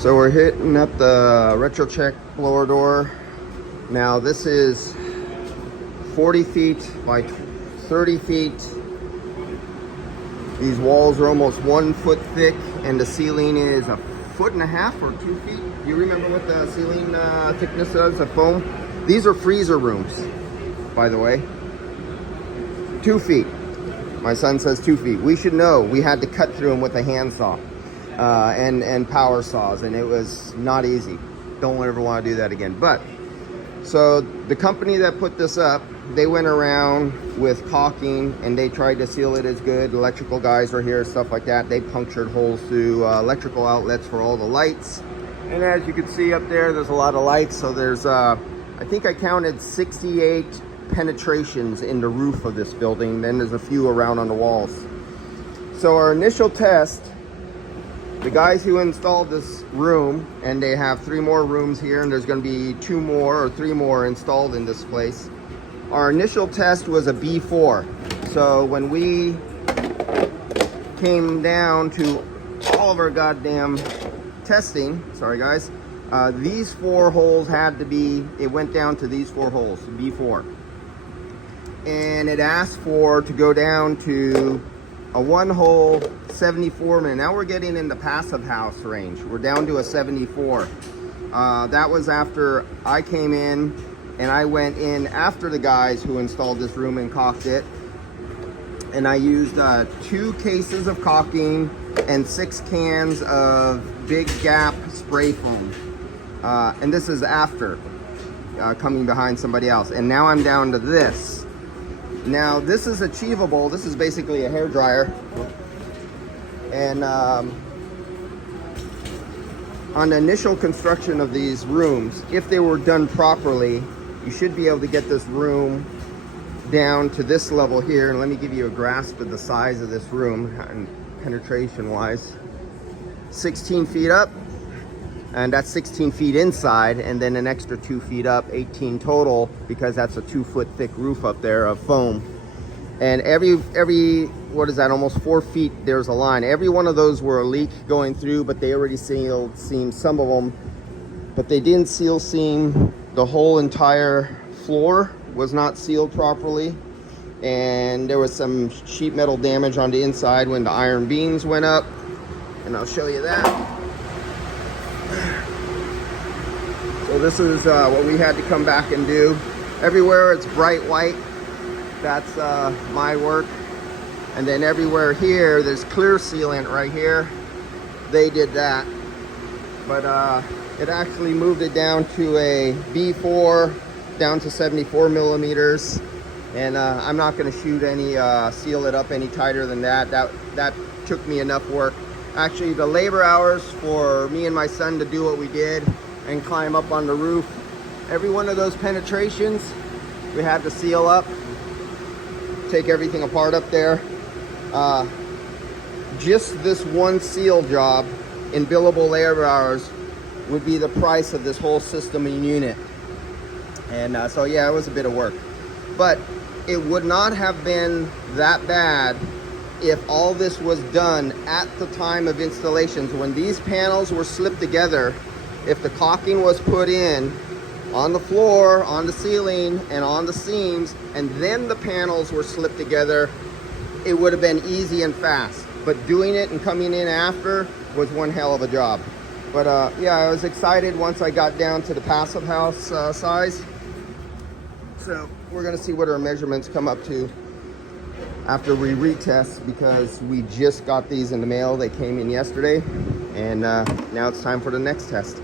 So we're hitting up the Retrotec blower door. Now this is 40 feet by 30 feet. These walls are almost 1 foot thick and the ceiling is 1.5 feet or 2 feet. Do you remember what the ceiling thickness is of foam? These are freezer rooms, by the way. 2 feet. My son says 2 feet. We should know. We had to cut through them with a handsaw and power saws, and it was not easy. Don't ever want to do that again. But so the company that put this up, they went around with caulking and they tried to seal it as good. Electrical guys are here, stuff like that. They punctured holes through electrical outlets for all the lights. And as you can see up there, there's a lot of lights. So there's, I think I counted 68 penetrations in the roof of this building. Then there's a few around on the walls. So our initial test, the guys who installed this room, and they have 3 more rooms here, and there's going to be 2 more or 3 more installed in this place. Our initial test was a B4. So when we came down to all of our goddamn testing, sorry guys, these 4 holes had to be, it went down to these 4 holes, B4. And it asked for to go down to a 1-hole 74 minute. Now we're getting in the passive house range. We're down to a 74. That was after I came in, and I went in after the guys who installed this room and caulked it. And I used 2 cases of caulking and 6 cans of Big Gap spray foam. And this is after coming behind somebody else. And now I'm down to this. Now this is achievable. This is basically a hair dryer. And on the initial construction of these rooms, if they were done properly, you should be able to get this room down to this level here. And let me give you a grasp of the size of this room and penetration wise. 16 feet up, and that's 16 feet inside, and then an extra 2 feet up, 18 total, because that's a 2 foot thick roof up there of foam. And every what is that, almost 4 feet, there's a line. Every one of those were a leak going through, but they already sealed seam some of them, but they didn't seal seam. The whole entire floor was not sealed properly, and there was some sheet metal damage on the inside when the iron beams went up, and I'll show you that. So this is what we had to come back and do. Everywhere it's bright white, that's my work. And then everywhere here, there's clear sealant right here. They did that. But it actually moved it down to a B4, down to 74 millimeters. And I'm not gonna shoot any, seal it up any tighter than that. That took me enough work. Actually, the labor hours for me and my son to do what we did and climb up on the roof, every one of those penetrations we had to seal up, take everything apart up there. Just this one seal job in billable labor hours would be the price of this whole system and unit. And so yeah, it was a bit of work, but it would not have been that bad if all this was done at the time of installations. When these panels were slipped together, if the caulking was put in on the floor, on the ceiling, and on the seams, and then the panels were slipped together, it would have been easy and fast. But doing it and coming in after was one hell of a job. But yeah, I was excited once I got down to the passive house size. So we're gonna see what our measurements come up to after we retest, because we just got these in the mail. They came in yesterday, and now it's time for the next test.